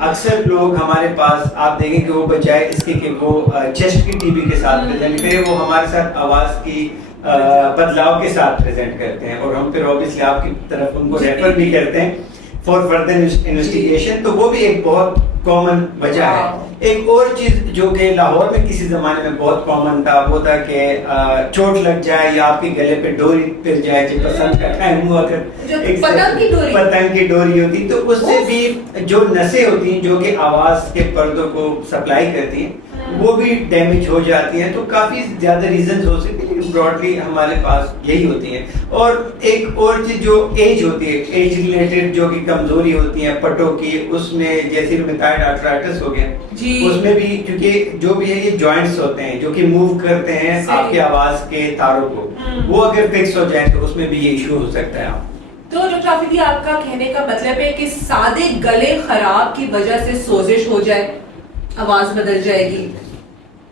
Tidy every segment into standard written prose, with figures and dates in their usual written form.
اکثر لوگ ہمارے پاس آپ دیکھیں کہ وہ بجائے اس کے کہ وہ چیسٹ کی ٹی بی کے ساتھ پریزنٹ کرے، وہ ہمارے ساتھ آواز کی بدلاؤ کے ساتھ پریزنٹ کرتے ہیں، اور ہم پھر اوبیسلی آپ کی طرف ان کو ریفر بھی کرتے ہیں فار فردر انویسٹیگیشن. تو وہ بھی ایک بہت کامن وجہ ہے. ایک اور چیز جو کہ لاہور میں کسی زمانے میں بہت کامن تھا وہ تھا کہ چوٹ لگ جائے یا آپ کے گلے پہ ڈوری پھر جائے، جب پسند کا ٹائم ہوا کر پتنگ کی ڈوری ہوتی تو اس سے بھی جو نسیں ہوتی ہیں جو کہ آواز کے پردوں کو سپلائی کرتی ہیں وہ بھی ڈیمیج ہو جاتی ہیں. تو کافی زیادہ ریزنز ہو سکتے ہیں، براڈلی ہمارے پاس یہی ہوتی ہیں. اور ایک اور چیز جو ایج ہوتی ہے، ایج ریلیٹڈ جو کہ کمزوری ہوتی ہیں پٹوں کی، اس میں جیسے رومیٹائڈ آرتھرائٹس ہو گیا اس میں بھی، کیونکہ جو بھی ہے یہ جوائنٹس ہوتے ہیں جو کہ موو کرتے ہیں آپ کی آواز کے تاروں کو، وہ اگر فکس ہو جائیں تو اس میں بھی یہ ایشو ہو سکتا ہے. تو ڈاکٹر آفیدی آپ کا کہنے کا مطلب ہے کہ سادے گلے خراب کی وجہ سے سوزش ہو جائے آواز بدل جائے گی،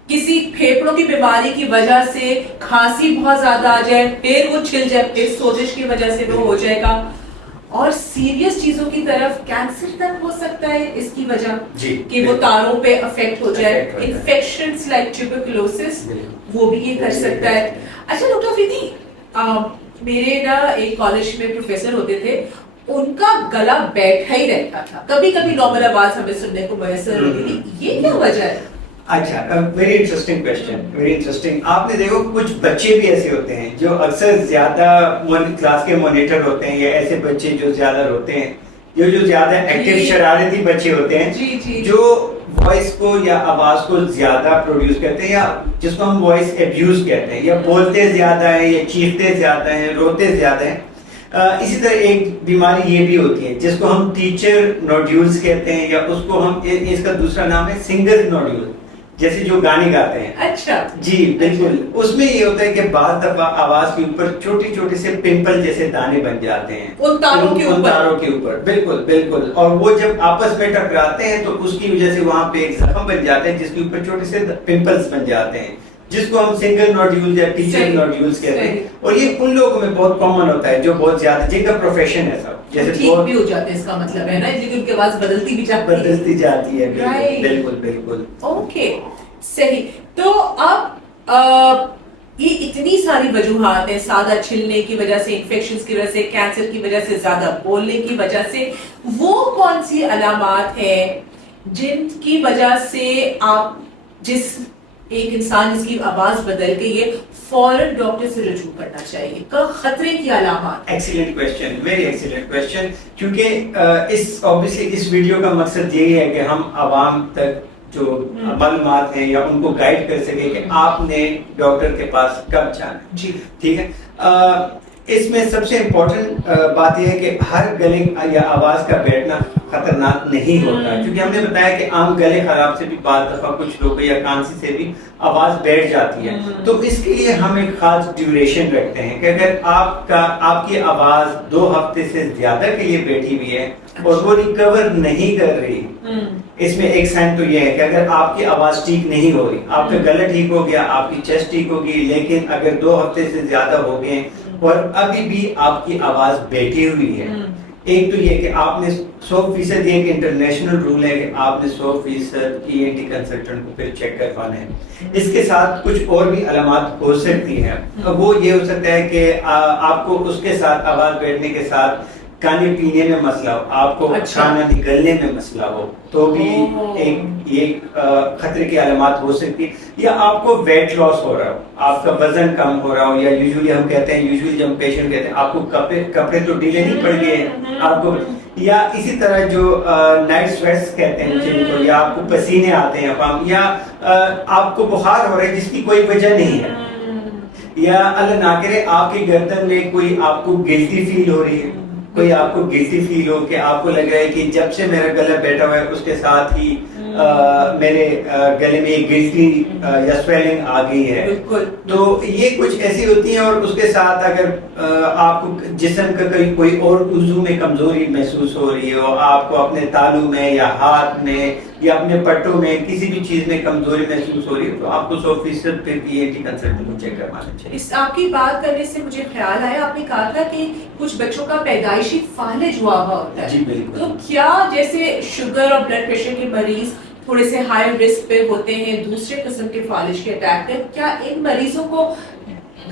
کسی پھیپھڑوں کی بیماری کی وجہ سے کھانسی بہت زیادہ آ جائے پھر وہ چھل جائے، پھر سوزش کی وجہ سے وہ ہو جائے گا، اور سیریس چیزوں کی طرف کینسر تک ہو سکتا ہے اس کی وجہ کہ وہ تاروں پہ افیکٹ ہو جائے. انفیکشنز لائک ٹیوبرکلوسس وہ بھی یہ کر سکتا ہے. اچھا ڈاکٹر آفیدی، میرے نا ایک کالج میں پروفیسر ہوتے تھے، ان کا گلا بیٹھا ہی رہتا تھا، کبھی کبھی نارمل آواز ہمیں سننے کو میسر ہوتی تھی، یہ کیا وجہ ہے؟ اچھا، very interesting question, very interesting. آپ نے دیکھو کچھ بچے بھی ایسے ہوتے ہیں جو اکثر زیادہ کلاس کے مانیٹر ہوتے ہیں، یا ایسے بچے جو زیادہ روتے ہیں، جو زیادہ ایکٹیو شرارتی بچے ہوتے ہیں، جو وائس کو یا آواز کو زیادہ پروڈیوس کرتے ہیں، یا جس کو ہم وائس ایبیوز کہتے ہیں، یا بولتے زیادہ ہیں، یا چیختے زیادہ ہیں، روتے زیادہ ہیں. اسی طرح ایک بیماری یہ بھی ہوتی ہے جس کو ہم ٹیچر نوڈیولز کہتے ہیں، یا اس کو ہم، اس کا دوسرا نام ہے سنگر نوڈیول، جیسے جو گانے گاتے ہیں. اچھا جی بالکل. اس میں یہ ہوتا ہے کہ بعض دفعہ آواز کے اوپر چھوٹے چھوٹے سے پمپل جیسے دانے بن جاتے ہیں ان تاروں کے اوپر. بالکل بالکل. اور وہ جب آپس میں ٹکراتے ہیں تو اس کی وجہ سے وہاں پہ ایک زخم بن جاتا ہے جس کے اوپر چھوٹے سے پمپلز بن جاتے ہیں، جس کو ہم سنگر نوڈیول یا ٹیچر نوڈیولز کہتے ہیں. اور یہ ان لوگوں میں بہت کامن ہوتا ہے جو بہت زیادہ، جن کا پروفیشن ہے سب، جیسے ٹھیک بھی ہو جاتے ہیں، اس کا مطلب ہے نا ان کی آواز بدلتی جاتی ہے. بالکل بالکل. اوکے صحیح. تو اب یہ اتنی ساری وجوہات ہیں، سادہ چھلنے کی وجہ سے، انفیکشنز کی وجہ سے، کینسر کی وجہ سے، زیادہ بولنے کی وجہ سے، وہ کون سی علامات ہیں جن کی وجہ سے آپ جس ایک انسان جس کی آواز بدل گئی ہے فوراً ڈاکٹر سے رجوع کرنا چاہیے؟ کا خطرے کی علامات. Excellent question, very excellent question. کیونکہ اس ویڈیو کا مقصد یہی ہے کہ ہم عوام تک جو معلومات ہیں یا ان کو گائیڈ کر سکے کہ آپ نے ڈاکٹر کے پاس کب جانا. جی ٹھیک ہے. اس میں سب سے امپورٹنٹ بات یہ ہے کہ ہر گلے یا آواز کا بیٹھنا خطرناک نہیں ہوتا، کیونکہ ہم نے بتایا کہ عام گلے خراب سے بھی بعض دفعہ کچھ لوگ یا کھانسی سے بھی آواز بیٹھ جاتی ہے. تو اس کے لیے ہم ایک خاص ڈیوریشن رکھتے ہیں کہ اگر آپ کی آواز 2 ہفتے سے زیادہ کے لیے بیٹھی ہوئی ہے اور وہ ریکور نہیں کر رہی، اس میں ایک سائن تو یہ ہے کہ اگر آپ کی آواز ٹھیک نہیں ہو رہی، آپ کا گلا ٹھیک ہو گیا، آپ کی چیسٹ ٹھیک ہوگی، لیکن اگر 2 ہفتے سے زیادہ ہو گئے اور ابھی بھی آپ کی آواز بیٹھی ہوئی ہے، ایک تو یہ کہ آپ نے 100% یہ ایک انٹرنیشنل رول ہے کہ آپ نے 100% کی ENT کنسلٹنٹ کو پھر چیک کروانا ہے. اس کے ساتھ کچھ اور بھی علامات ہو سکتی ہیں. وہ یہ ہو سکتا ہے کہ آپ کو اس کے ساتھ آواز بیٹھنے کے ساتھ کھانے پینے میں مسئلہ ہو، آپ کو کھانا نگلنے میں مسئلہ ہو، تو بھی ایک خطرے کی علامات ہو سکتی ہے. یا آپ کو ویٹ لاس ہو رہا ہو، آپ کا وزن کم ہو رہا ہو، یا یوزلی ہم کہتے ہیں، یوزلی جب پیشنٹ کہتے ہیں آپ کو کپڑے تو ڈھیلے نہیں پڑ گئے آپ کو، یا اسی طرح جو نائٹ سویٹس کہتے ہیں جن کو، یا آپ کو پسینے آتے ہیں، یا آپ کو بخار ہو رہا ہے جس کی کوئی وجہ نہیں ہے، یا اللہ نہ کرے آپ کی گردن میں کوئی آپ کو گلٹی فیل ہو رہی ہے، کوئی آپ کو گلٹی فیل ہو کہ آپ کو لگ رہا ہے کہ جب سے میرا گلا بیٹھا ہوا ہے اس کے ساتھ ہی میرے گلے میں گلٹی یا سویلنگ آ گئی ہے. تو یہ کچھ ایسی ہوتی ہیں. اور اس کے ساتھ اگر آپ کو جسم کا کوئی اور عضو میں کمزوری محسوس ہو رہی ہو، آپ کو اپنے تالو میں یا ہاتھ میں یا اپنے پٹوں میں کسی بھی چیز میں کمزوری محسوس ہو رہی ہے تو آپ کو 100% پھر ENT کنسلٹنٹ کو چیک کروانا چاہیے. اس آپ کی بات کرنے سے مجھے خیال آیا, آپ نے کہا تھا کہ کچھ بچوں کا پیدائشی فالج ہوا ہوا ہوتا ہے. جی بالکل. تو کیا جیسے شوگر اور بلڈ پریشر کے مریض تھوڑے سے ہائی رسک پہ ہوتے ہیں دوسرے قسم کے فالج کے اٹیک پہ, کیا ان مریضوں کو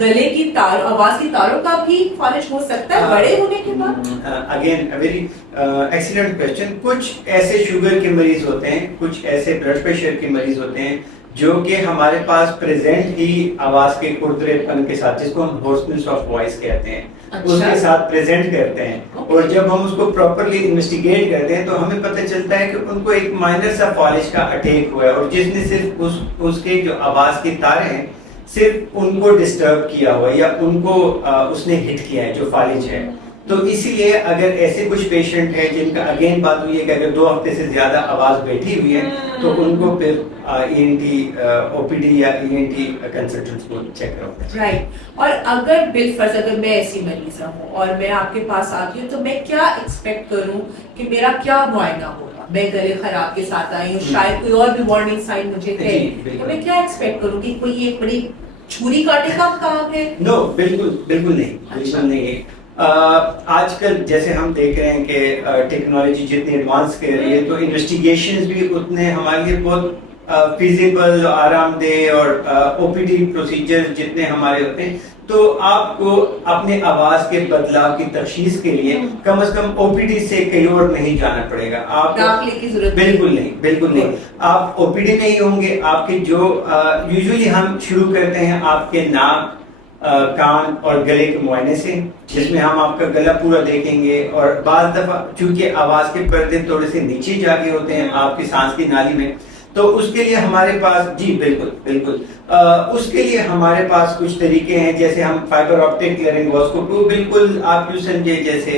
گلے کی تار, آواز کی تاروں کا بھی فالج ہو سکتا ہے بڑے ہونے کے بعد؟ Again very excellent question. کچھ ایسے شوگر کے مریض ہوتے ہیں, کچھ ایسے بلڈ پریشر کے مریض ہوتے ہیں جو کہ ہمارے پاس پریزنٹ ہی آواز کے کردرے پن کے ساتھ, جس کو ہم ہورسنس آف وائس کہتے ہیں, اس کے ساتھ پریزنٹ کرتے ہیں. اور جب ہم اس کو پراپرلی انویسٹیگیٹ کرتے ہیں تو ہمیں پتہ چلتا ہے کہ ان کو ایک مائنر سا فالج کا اٹیک ہوا ہے, اور جس نے صرف اس کے جو آواز کی تاریں ہیں صرف ان کو ڈسٹرب کیا ہوا ہے یا ان کو اس نے ہٹ کیا ہے جو فالج ہے. تو اسی لیے اگر ایسے کچھ پیشنٹ ہیں جن کا اگین بات ہوئی ہے کہ اگر 2 ہفتے سے زیادہ آواز بیٹھی ہوئی ہے تو ان کو پھر ENT OPD یا ENT کنسلٹنٹس کو چیک کرو. رائٹ. اور اگر بالفرض اگر میں ایسی مریضہ ہوں اور میں آپ کے پاس آتی ہوں تو میں کیا ایکسپیکٹ کروں کہ میرا کیا معائنہ ہوگا؟ میں گلے خراب کے ساتھ آئی ہوں, شاید کوئی اور بھی وارننگ سائن مجھے ہے, تو میں کیا ایکسپیکٹ کروں کہ کوئی ایک بڑی چھری کاٹے کا کام ہے؟ نو, بالکل نہیں, بالکل نہیں ہے. آج کل جیسے ہم دیکھ رہے ہیں کہ ٹیکنالوجی جتنی ایڈوانس کر رہی ہے تو انویسٹیگیشنز بھی اتنے ہمارے لیے بہت فیزیبل, آرام دہ, اور OPD پروسیجر جتنے ہمارے ہوتے ہیں. تو آپ کو اپنے آواز کے بدلاؤ کی تشخیص کے لیے کم از کم OPD سے کہیں اور نہیں جانا پڑے گا. آپ داخلے کی ضرورت بالکل نہیں. آپ OPD میں ہی ہوں گے. آپ کے جو یوزلی ہم شروع کرتے ہیں آپ کے ناک, کان اور گلے کے معائنے سے, جس میں ہم آپ کا گلا پورا دیکھیں گے. اور بعض دفعہ چونکہ آواز کے پردے تھوڑے سے نیچے جا کے ہوتے ہیں آپ کی سانس کی نالی میں, تو اس کے لیے ہمارے پاس جی بالکل اس کے لیے ہمارے پاس کچھ طریقے ہیں. جیسے ہم فائبر آپٹک لیرنگوسکوپی, بالکل آپ یوں سمجھے جیسے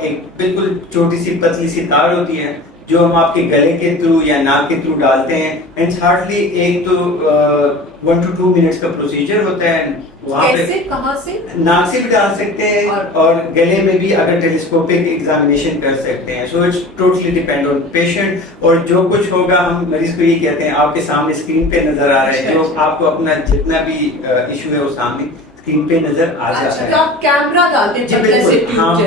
ایک بالکل چھوٹی سی پتلی سی تار ہوتی ہے جو ہم آپ کے گلے کے تھرو یا ناک کے تھرو ڈالتے ہیں. And hardly 1 to 1 to 2 minutes کا پروسیجر ہوتا ہے. وہاں پہ کہاں سے ناک سے بھی ڈال سکتے ہیں اور گلے میں بھی اگر ٹیلیسکوپک ایگزامینیشن کر سکتے ہیں. So it's totally depend on patient. اور جو کچھ ہوگا ہم مریض کو یہ کہتے ہیں آپ کے سامنے اسکرین پہ نظر آ رہا ہے, جو آپ کو اپنا جتنا بھی ایشو ہے وہ سامنے اسکرین پہ نظر آ جاتا ہے. آپ کیمرہ ڈالتے ہیں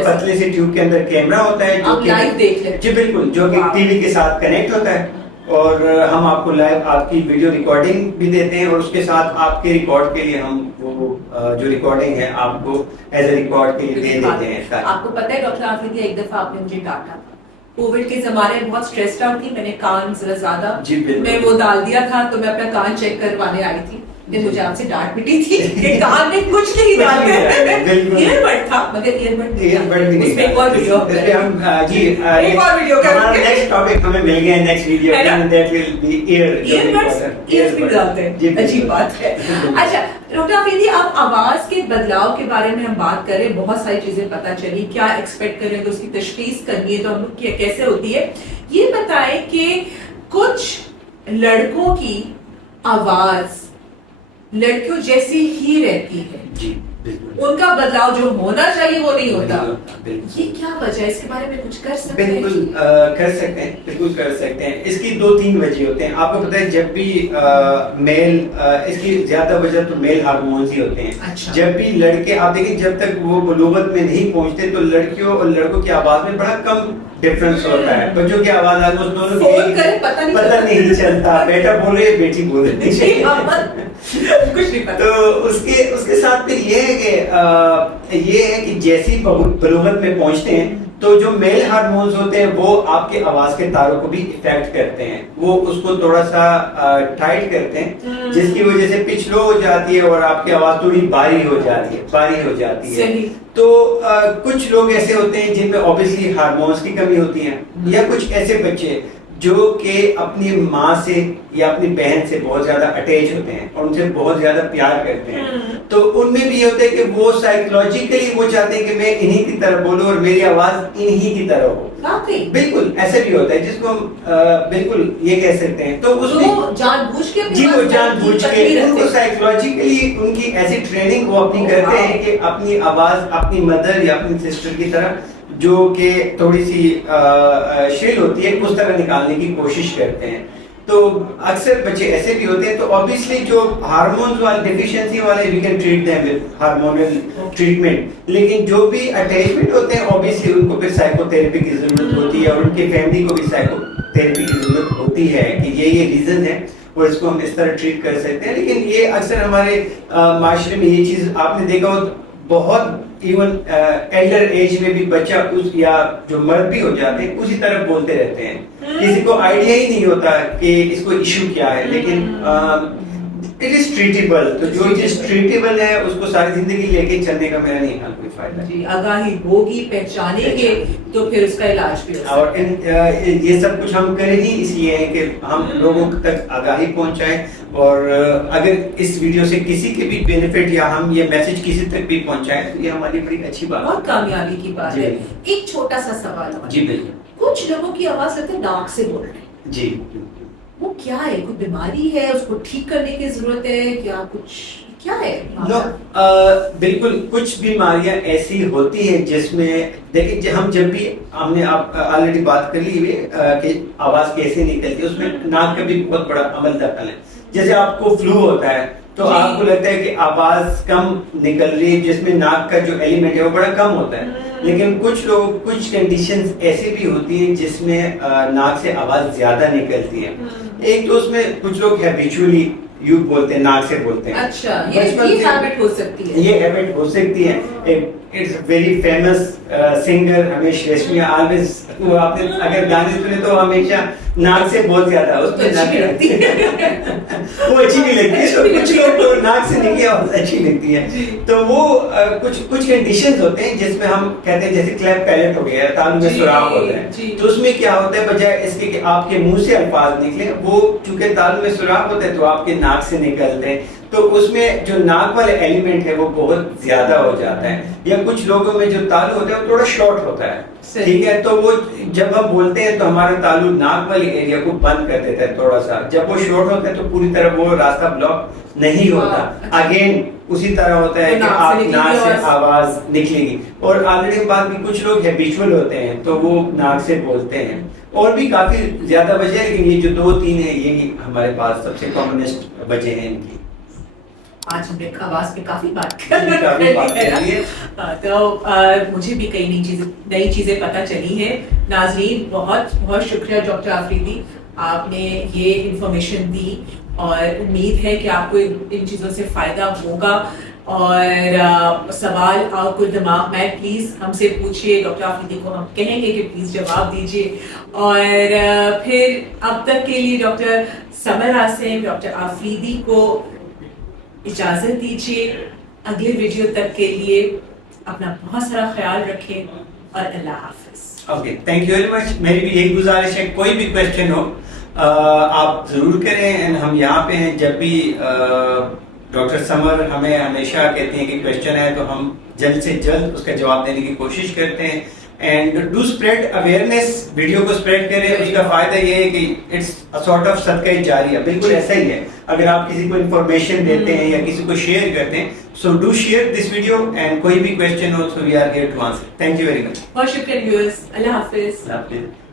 پتلے سے ٹیوب کے اندر کیمرہ ہوتا ہے جو کہ جی بالکل جو کہ ٹی وی کے ساتھ کنیکٹ ہوتا ہے, اور ہم آپ کو لائیو آپ کی ویڈیو ریکارڈنگ بھی دیتے ہیں, اور اس کے ساتھ آپ کے ریکارڈ کے لیے ہم وہ جو ریکارڈنگ ہے آپ کو ایز اے ریکارڈ کے لیے دے دیتے ہیں. آپ کو پتہ ہے ڈاکٹر عافیہ, ایک دفعہ آپ نے مجھے ڈانٹا تھا, کووڈ کے زمانے میں بہت اسٹریسڈ آؤٹ تھی, میں نے کان ذرا زیادہ میں وہ ڈال دیا تھا, تو میں اپنا کان چیک کروانے آئی تھی, مجھے آپ سے ڈانٹ پٹی تھی کہ کان میں کچھ نہیں ڈالتے. ایئر بڈ تھا مگر ایئر بڈ نہیں, اس میں ایک اور ویڈیو جی ایک اور ویڈیو کا نیکسٹ ٹاپک ہمیں مل گیا ہے, next video that will be ear bud ڈالتے ہیں, عجیب بات ہے. اچھا ڈاکٹر عافیہ, آپ آواز کے بدلاؤ کے بارے میں ہم بات کریں, بہت ساری چیزیں پتہ چلی, کیا ایکسپیکٹ کریں کہ اس کی تشخیص کرنی ہے تو ہم لوگ کیسے ہوتی ہے. یہ بتائیں کہ کچھ لڑکوں کی آواز لڑکیوں جیسی ہی رہتی ہے, جی ان کا بدلاؤ جو ہونا چاہیے وہ نہیں ہوتا. یہ کیا وجہ ہے, اس کے بارے میں کچھ کر سکتے ہیں؟ بالکل کر سکتے ہیں, بالکل کر سکتے ہیں. اس کی 2-3 وجہ ہوتے ہیں. آپ کو پتہ ہے جب بھی میل, اس کی زیادہ وجہ تو میل ہارمونز ہی ہوتے ہیں. جب بھی لڑکے, آپ دیکھیں جب تک وہ بلوغت میں نہیں پہنچتے تو لڑکیوں اور لڑکوں کی آواز میں بڑا کم ڈفرنس ہوتا ہے. بچوں کی آواز آج دونوں کی پتہ نہیں چلتا, بیٹا بول رہے بیٹی بول رہی. تو اس کے ساتھ پھر یہ ہے کہ جیسی بلوغت میں پہنچتے ہیں تو جو میل ہارمونز ہوتے ہیں وہ آپ کے آواز کے تاروں کو بھی افیکٹ کرتے ہیں, وہ اس کو تھوڑا سا ٹائٹ کرتے ہیں, جس کی وجہ سے پچ لو ہو جاتی ہے اور آپ کی آواز تھوڑی باری ہو جاتی ہے. تو کچھ لوگ ایسے ہوتے ہیں جن میں اوبیسلی ہارمونز کی کمی ہوتی ہے, یا کچھ ایسے بچے جو کہ اپنی ماں سے یا اپنی بہن سے بہت زیادہ اٹیچ ہوتے ہیں اور ان سے بہت زیادہ پیار کرتے ہیں. تو ان میں بھی یہ ہوتا ہے کہ وہ سائیکولوجیکلی وہ چاہتے ہیں کہ میں انہی کی طرح بولوں اور میری آواز انہی کی طرح ہو. بالکل ایسے بھی ہوتا ہے جس کو ہم بالکل یہ کہہ سکتے ہیں. تو اس میں جان بوجھ کے ان کو سائیکولوجیکلی ان کی ایسی ٹریننگ وہ اپنی کرتے ہیں کہ اپنی آواز اپنی مدر یا اپنی سسٹر کی طرح جو کہ تھوڑی سی شیل ہوتی ہے اس طرح نکالنے کی کوشش کرتے ہیں. تو اکثر بچے ایسے بھی ہوتے ہیں, تو obviously جو ہارمونز والے ڈیفیشنسی والے we can treat them with hormonal treatment, لیکن جو بھی اٹیچمنٹ ہوتے ہیں obviously ان کو پھر سائیکو تھراپی کی ضرورت ہوتی ہے, اور ان کی فیملی کو بھی سائیکو تھراپی کی ضرورت ہوتی ہے کہ یہ ریزن ہے اور اس کو ہم اس طرح ٹریٹ کر سکتے ہیں. لیکن یہ اکثر ہمارے معاشرے میں یہ چیز آپ نے دیکھا ہو, بہت ایون ایلڈر ایج میں بھی بچہ یا جو مرد بھی ہو جاتے ہیں اسی طرح بولتے رہتے ہیں, کسی کو آئیڈیا ہی نہیں ہوتا کہ اس کو ایشو کیا ہے. لیکن اٹ از ٹریٹیبل, تو جو چیز ٹریٹیبل ہے اس کو ساری زندگی لے کے چلنے کا میرا نہیں حال کوئی فائدہ. جی, آگاہی ہوگی, پہچانیں گے تو پھر اس کا علاج بھی اور یہ سب کچھ ہم کریں ہی اس لیے ہے کہ ہم لوگوں تک آگاہی پہنچائیں, اور اگر اس ویڈیو سے کسی کے بھی بینیفٹ یا ہم یہ میسج کسی تک بھی پہنچائیں تو یہ ہماری بڑی اچھی بات ہے, بہت کامیابی کی بات ہے. ایک چھوٹا سا سوال. جی بالکل. کچھ لوگوں کی آواز لگتا ہے ناک سے بول رہے ہیں, جی وہ کیا ہے؟ کوئی بیماری ہے, اس کو ٹھیک کرنے کی ضرورت ہے کیا, کچھ کیا ہے؟ بالکل, کچھ بیماریاں ایسی ہوتی ہیں جس میں دیکھیں ہم جب بھی ہم نے آلریڈی بات کر لی کہ آواز کیسے نکلتی ہے, اس میں ناک کا بھی بہت بڑا عمل دخل ہے. جیسے آپ کو فلو ہوتا ہے تو آپ کو لگتا ہے کہ آواز کم نکل رہی ہے, جس میں ناک کا جو ایلیمنٹ ہے وہ بڑا کم ہوتا ہے. لیکن کچھ کنڈیشنز ایسی بھی ہوتی ہیں جس میں ناک سے آواز زیادہ نکلتی ہے. ایک تو اس میں کچھ لوگ ہیبیچولی یو بولتے ہیں, ناک سے بولتے ہیں. اچھا, یہ ہیبٹ ہو سکتی ہے. یہ ہیبٹ ہو سکتی ہے. It's very famous singer Ramesh Reshammiya, always وہ آپ نے اگر گانے سنے تو ہمیشہ ناک سے بہت زیادہ اس میں وہ اچھی نہیں لگتی ہے. کچھ لوگ کو ناک سے نکلی آواز اچھی لگتی ہے. تو وہ کچھ کنڈیشنز ہوتے ہیں جس میں ہم کہتے ہیں جیسے کلیپ پیلٹ ہو گیا, تالو میں سوراخ ہوتا ہے, تو اس میں کیا ہوتا ہے بجائے اس کے کہ آپ کے منہ سے الفاظ نکلے, وہ چونکہ تالو میں سوراخ ہوتا ہے تو آپ کے ناک سے نکلتے ہیں, تو اس میں جو ناک والے ایلیمنٹ ہے وہ بہت زیادہ ہو جاتا ہے. یا کچھ لوگوں میں جو تالو ہوتا ہے وہ تھوڑا شارٹ ہوتا ہے, ٹھیک ہے, تو وہ جب ہم بولتے ہیں تو ہمارا تالو ناک والی ایریا کو بند کر دیتا ہے تھوڑا سا. جب وہ شارٹ ہوتا ہے تو پوری طرح وہ راستہ بلاک نہیں ہوتا. اگین اسی طرح ہوتا ہے کہ آپ ناک سے آواز نکلے گی. اور آلریڈی بات کی کچھ لوگ ہیبیچول ہوتے ہیں تو وہ ناک سے بولتے ہیں, اور بھی کافی زیادہ وجہ ہے, لیکن یہ جو 2-3 ہیں یہی ہمارے پاس سب سے کامنسٹ وجہ ہیں ان کی. آج ہم نے آواز پہ کافی بات کری ہے, تو مجھے بھی کئی نئی چیزیں پتہ چلی ہیں. ناظرین, بہت بہت شکریہ ڈاکٹر آفریدی, آپ نے یہ انفارمیشن دی, اور امید ہے کہ آپ کو ان چیزوں سے فائدہ ہوگا. اور سوال آپ کو دماغ میں پلیز ہم سے پوچھیے, ڈاکٹر آفریدی کو ہم کہیں گے کہ پلیز جواب دیجیے. اور پھر اب تک کے لیے ڈاکٹر سمر عاصم, ڈاکٹر آفریدی کو اجازت دیجیے. اگلے ویڈیو تک کے لیے اپنا بہت سارا خیال رکھیں, اور اللہ حافظ. اوکے, تھینک یو ویری مچ. میری بھی ایک گزارش ہے, کوئی بھی کوشچن ہو آپ ضرور کریں. ہم یہاں پہ ہیں جب بھی ڈاکٹر سمر ہمیں ہمیشہ کہتے ہیں کہ کوشچن ہے تو ہم جلد سے جلد اس کا جواب دینے کی کوشش کرتے ہیں. And do spread awareness, video کو اسپریڈ کریں. اس کا فائدہ یہ ہے کہ اٹس سارٹ آف صدقہ جاریہ, بالکل ایسا ہی ہے. اگر آپ کسی کو انفارمیشن دیتے ہیں یا کسی کو شیئر کرتے ہیں, so do share this video, and کوئی بھی کویسچن ہو تو we are here to answer. Thank you very much. بہت شکریہ ویورز, اللہ حافظ. اللہ حافظ.